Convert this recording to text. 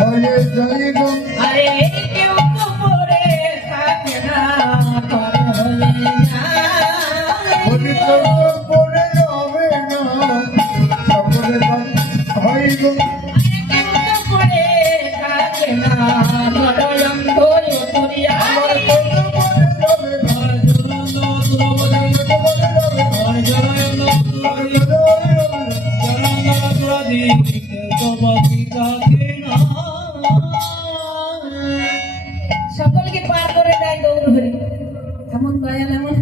হয়ে যাই গো আরে কেউ তো পড়ে থাকে না ঘর হয়ে যায় বলি তো পড়ে রবে না সকলে হয় গো কেউ তো পড়ে থাকে না ঘর অন্ধ করিয়া আমার কত পড়ে রবে ঘর জনন তুলবলে বলে রবে ঘর জনন তুলবলে রবে জনন তুলদি তোমাকে কাকে না সকলকে পার করে দেয় গৌর হরি এমন দয়াল এমন